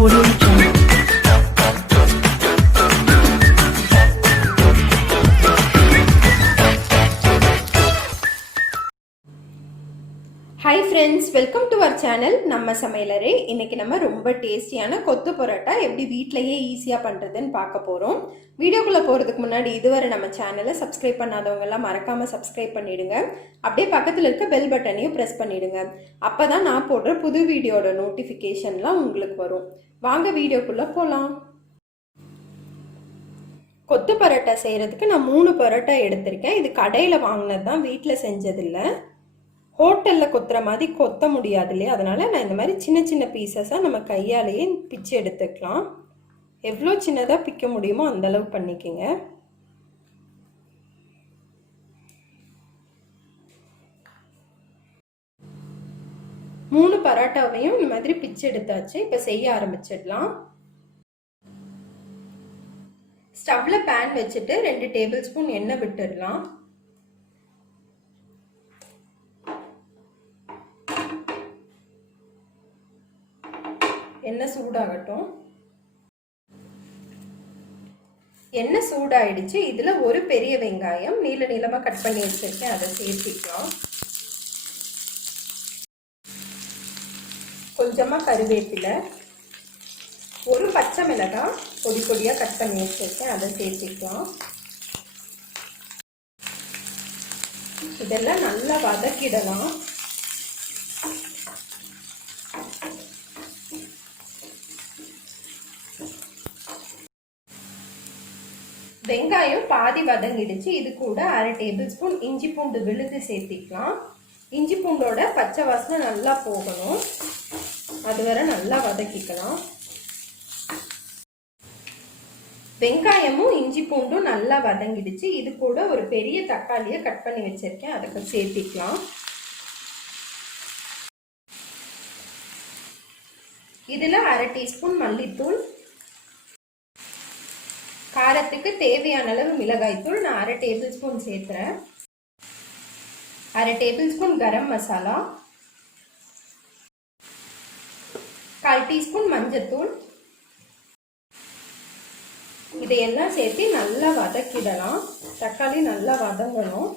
Audio Jungle. Hi friends, welcome to our channel நம்ம சமையலறை. இன்றைக்கி நம்ம ரொம்ப டேஸ்டியான கொத்து பரோட்டா எப்படி வீட்டிலையே ஈஸியாக பண்ணுறதுன்னு பார்க்க போகிறோம். வீடியோக்குள்ளே போகிறதுக்கு முன்னாடி இதுவரை நம்ம சேனலை சப்ஸ்கிரைப் பண்ணாதவங்கெல்லாம் மறக்காமல் சப்ஸ்கிரைப் பண்ணிவிடுங்க. அப்படியே பக்கத்தில் இருக்க பெல் பட்டனையும் ப்ரெஸ் பண்ணிவிடுங்க. அப்போ தான் நான் போடுற புது வீடியோட நோட்டிஃபிகேஷன்லாம் உங்களுக்கு வரும். வாங்க வீடியோக்குள்ளே போகலாம். கொத்து பரோட்டா செய்கிறதுக்கு நான் 3 பரோட்டா எடுத்திருக்கேன். இது கடையில் வாங்கினது தான், வீட்டில் செஞ்சதில்லை. ஹோட்டலில் கொத்துற மாதிரி கொத்த முடியாது இல்லையா, அதனால் நான் இந்த மாதிரி சின்ன சின்ன பீசஸாக நம்ம கையாலேயே பிச்சு எடுத்துக்கலாம். எவ்வளோ சின்னதாக பிக்க முடியுமோ அந்தளவு பண்ணிக்கோங்க. மூணு பரோட்டாவையும் இந்த மாதிரி பிச்சு எடுத்தாச்சு. இப்போ செய்ய ஆரம்பிச்சிடலாம். ஸ்டவ்வில் பேன் வச்சுட்டு 2 டேபிள் ஸ்பூன் எண்ணெய் விட்டுடலாம். எண்ணெய் சூடாகட்டும். எண்ணெய் சூடாயிடுச்சு. இதில் ஒரு பெரிய வெங்காயம் நீள நீளமாக கட் பண்ணி வச்சிருக்கேன், அதை சேர்த்திக்கலாம். கொஞ்சமாக கருவேப்பிலை, ஒரு பச்சை மிளகாய் பொடி பொடியாக கட் பண்ணி வச்சிருக்கேன், அதை சேர்த்திக்கலாம். இதெல்லாம் நல்லா வதக்கிடலாம். வெங்காயம் பாதி வதங்கிடுச்சு. இது கூட 1/2 டேபிள் ஸ்பூன் இஞ்சி பூண்டு விழுது சேர்த்திக்கலாம். இஞ்சி பூண்டோட பச்சை வாசனை நல்லா போகணும், அது வரை நல்லா வதக்கிக்கலாம். வெங்காயமும் இஞ்சி பூண்டும் நல்லா வதங்கிடுச்சு. இது கூட ஒரு பெரிய தக்காளியை கட் பண்ணி வச்சிருக்கேன், அதுக்கு சேர்த்திக்கலாம். இதில் 1/2 டீஸ்பூன் மல்லித்தூள், காரத்துக்கு தேவையான அளவு மிளகாய்த்தூள் நான் 1/2 table spoon சேர்த்துறேன். 1/2 table spoon garam masala, 1/4 teaspoon மஞ்சத்தூள். இதையெல்லாம் சேர்த்து நல்லா வதக்கிடலாம். தக்காளி நல்லா வதங்கணும்.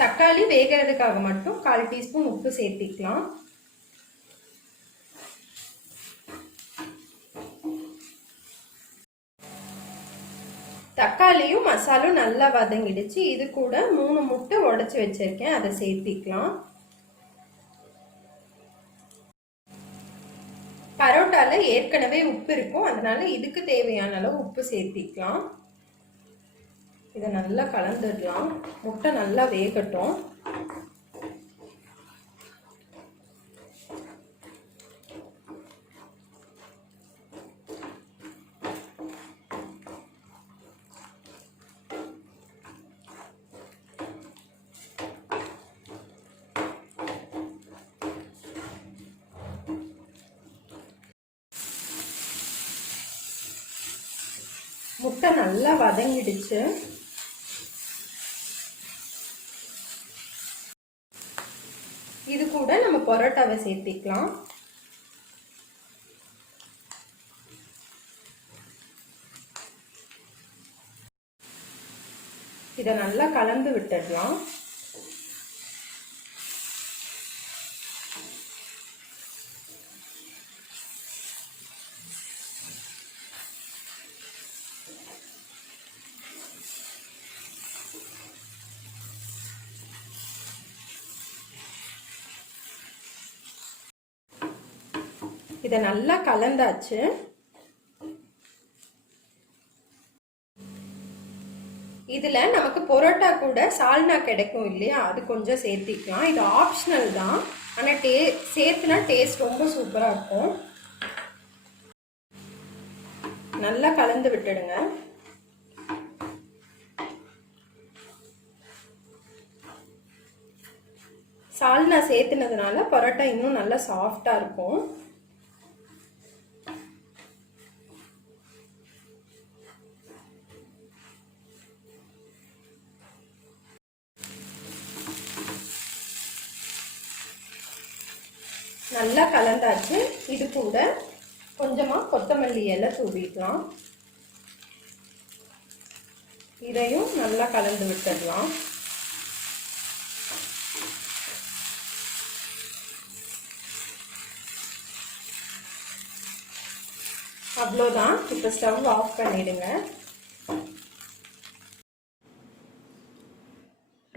தக்காளி வேகிறதுக்காக மட்டும் 1/4 டீஸ்பூன் உப்பு சேர்த்திக்கலாம். தக்காளியும் மசாலும் நல்லா வதங்கிடுச்சு. இது கூட 3 முட்டை உடைச்சு வச்சிருக்கேன், அதை சேர்த்திக்கலாம். பரோட்டால ஏற்கனவே உப்பு இருக்கும், அதனால இதுக்கு தேவையான அளவு உப்பு சேர்த்திக்கலாம். இதை நல்லா கலந்துடலாம். முட்டை நல்லா வேகட்டும். முட்டை நல்லா வதங்கிடுச்சு. இது கூட நம்ம பரோட்டாவை சேர்த்திக்கலாம். இதை நல்லா கலந்து விட்டுடலாம். இதை நல்லா கலந்தாச்சு. இதுல நமக்கு பரோட்டா கூட சால்னா கிடைக்கும் இல்லையா, அது கொஞ்சம் சேர்த்திக்கலாம். இது ஆப்ஷனல் தான், ஆனா சேர்த்துனா டேஸ்ட் ரொம்ப சூப்பரா இருக்கும். நல்லா கலந்து விட்டுடுங்க. சால்னா சேர்த்துனதுனால பரோட்டா இன்னும் நல்லா சாஃப்டா இருக்கும். நல்லா கலந்தாச்சு. இது கூட கொஞ்சமாக கொத்தமல்லி இலை தூவிக்கலாம். இதையும் நல்லா கலந்து விட்டுடலாம். அவ்வளோதான். இப்போ ஸ்டவ் ஆஃப் பண்ணிடுங்க.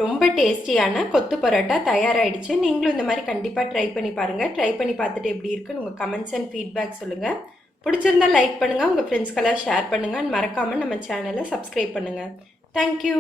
ரொம்ப டேஸ்டியான கொத்து பரோட்டா தயாராகிடுச்சு. நீங்களும் இந்த மாதிரி கண்டிப்பாக ட்ரை பண்ணி பாருங்கள். ட்ரை பண்ணி பார்த்துட்டு எப்படி இருக்குன்னு உங்கள் கமெண்ட்ஸ் அண்ட் ஃபீட்பேக் சொல்லுங்கள். பிடிச்சிருந்தா லைக் பண்ணுங்கள், உங்கள் ஃப்ரெண்ட்ஸ்க்கெல்லாம் ஷேர் பண்ணுங்கள். மறக்காமல் நம்ம சேனலை சப்ஸ்கிரைப் பண்ணுங்கள். தேங்க்யூ.